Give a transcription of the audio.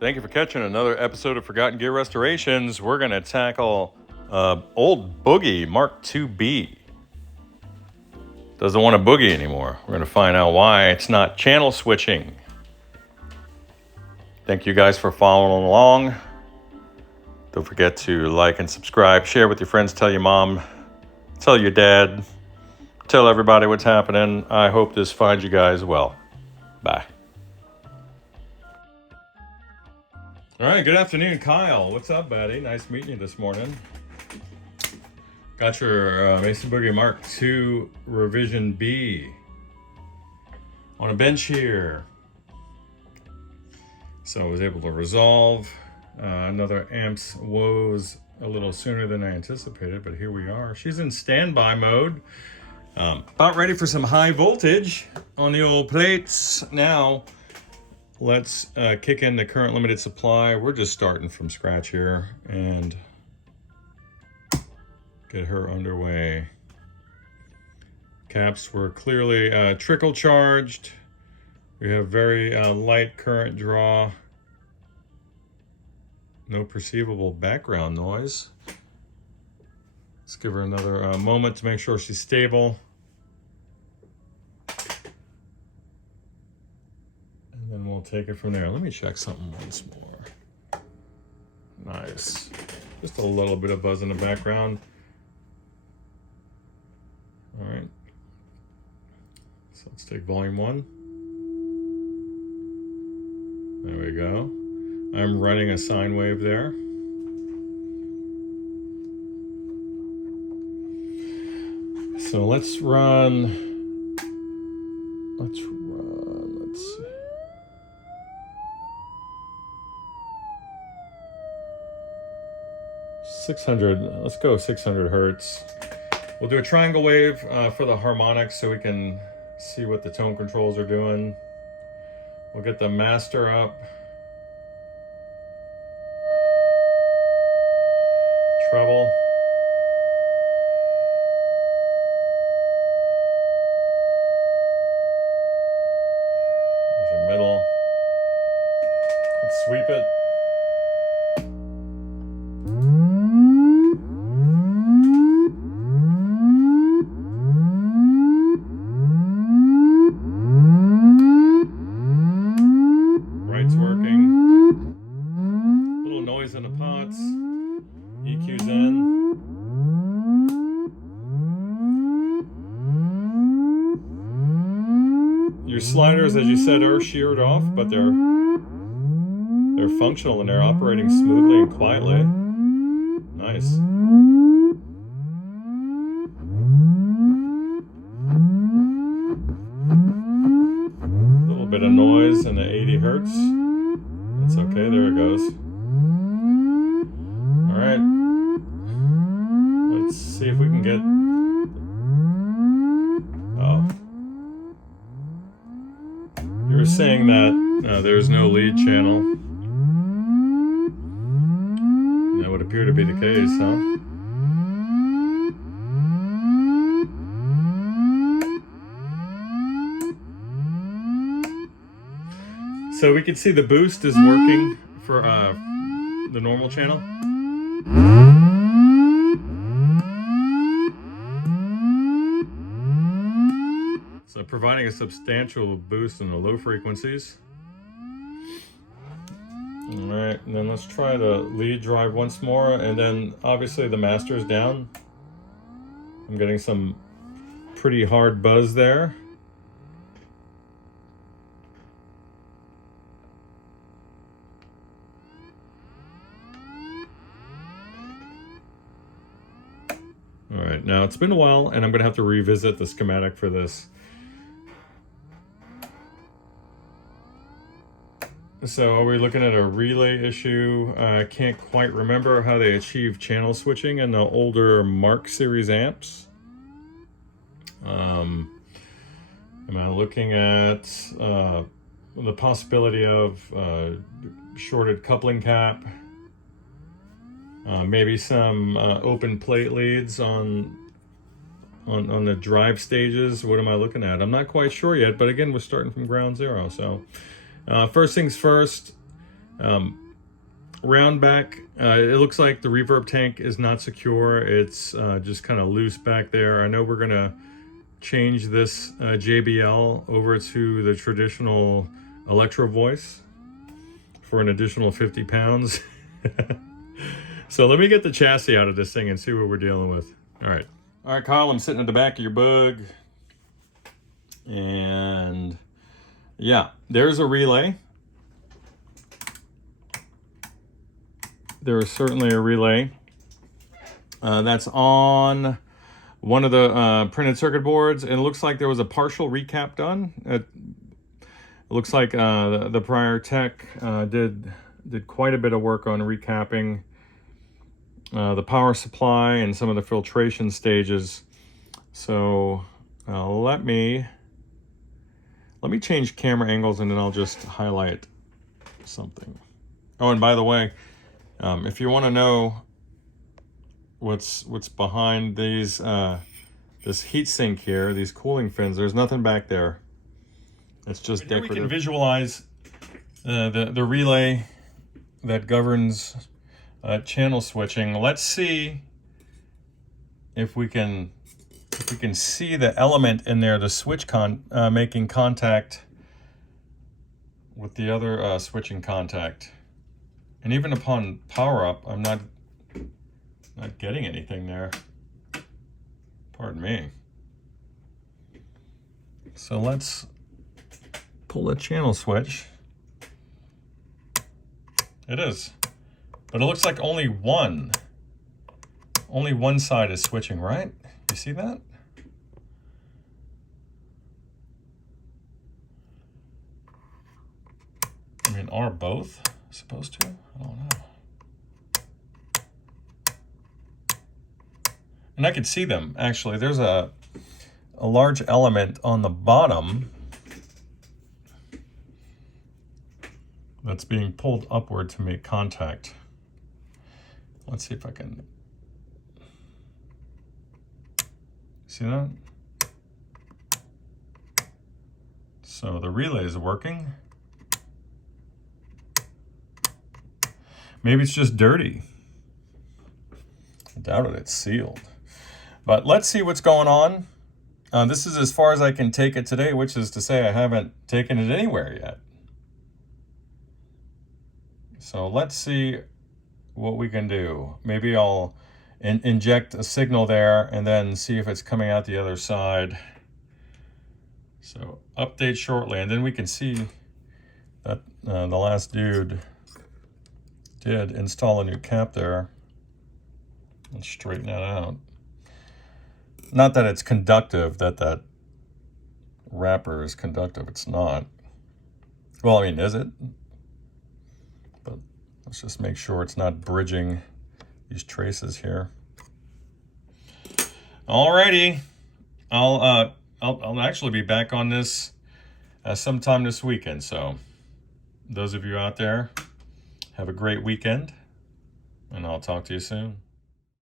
Thank you for catching another episode of Forgotten Gear Restorations. We're going to tackle old Boogie Mark IIB. Doesn't want a Boogie anymore. We're going to find out why it's not channel switching. Thank you guys for following along. Don't forget to like and subscribe. Share with your friends. Tell your mom. Tell your dad. Tell everybody what's happening. I hope this finds you guys well. Bye. All right, good afternoon, Kyle. What's up, buddy? Nice meeting you this morning. Got your Mason Boogie Mark II Revision B on a bench here. So I was able to resolve another amp's woes a little sooner than I anticipated, but here we are. She's in standby mode. About ready for some high voltage on the old plates. Now, let's kick in the current limited supply. We're just starting from scratch here and get her underway. Caps were clearly trickle charged. We have very light current draw. No perceivable background noise. Let's give her another moment to make sure she's stable. And we'll take it from there. Let me check something once more. Nice. Just a little bit of buzz in the background. All right. So let's take volume 1. There we go. I'm running a sine wave there. So let's run, let's see. 600, let's go 600 hertz. We'll do a triangle wave for the harmonics so we can see what the tone controls are doing. We'll get the master up. Treble. There's your middle. Let's sweep it. Right's working. Little noise in the pots. EQ's in. Your sliders, as you said, are sheared off, but they're functional and they're operating smoothly and quietly. Nice. A little bit of noise in the 80 hertz. That's okay, there it goes. All right. Let's see if we can get... Oh. You were saying that there's no lead channel. That would appear to be the case, huh? So we can see the boost is working for the normal channel. So providing a substantial boost in the low frequencies. All right, and then let's try the lead drive once more, and then obviously the master is down. I'm getting some pretty hard buzz there. All right, now it's been a while, and I'm gonna have to revisit the schematic for this. So are we looking at a relay issue? I can't quite remember how they achieved channel switching in the older Mark series amps. Am I looking at the possibility of shorted coupling cap? Maybe some open plate leads on the drive stages. What am I looking at? I'm not quite sure yet, but again, we're starting from ground zero. So first things first, Round back, it looks like the reverb tank is not secure. It's just kind of loose back there. I know we're gonna change this JBL over to the traditional Electro Voice for an additional 50 pounds. So let me get the chassis out of this thing and see what we're dealing with. All right, Kyle, I'm sitting at the back of your bug. And yeah, there's a relay. There is certainly a relay that's on one of the printed circuit boards, and it looks like there was a partial recap done. It looks like the prior tech did quite a bit of work on recapping the power supply and some of the filtration stages. So let me change camera angles, and then I'll just highlight something. Oh, and by the way, if you want to know what's behind these this heat sink here, these cooling fins, there's nothing back there. It's just decorative. We can visualize the relay that governs channel switching. Let's see if we can see the element in there, the switch making contact with the other switching contact. And even upon power up, I'm not getting anything there. Pardon me. So let's pull the channel switch. It is. But it looks like only one side is switching, right? You see that? I mean, are both supposed to? I don't know. And I can see them, actually. There's a large element on the bottom that's being pulled upward to make contact. Let's see if I can... See that? So the relay is working. Maybe it's just dirty. I doubt it, it's sealed. But let's see what's going on. This is as far as I can take it today, which is to say I haven't taken it anywhere yet. So let's see what we can do. Maybe I'll inject a signal there and then see if it's coming out the other side. So update shortly, and then we can see that the last dude did install a new cap there. Let's straighten that out. Not that it's conductive, that wrapper is conductive. It's not. Well, I mean, is it? But let's just make sure it's not bridging these traces here. Alrighty, I'll actually be back on this sometime this weekend. So those of you out there, have a great weekend, and I'll talk to you soon.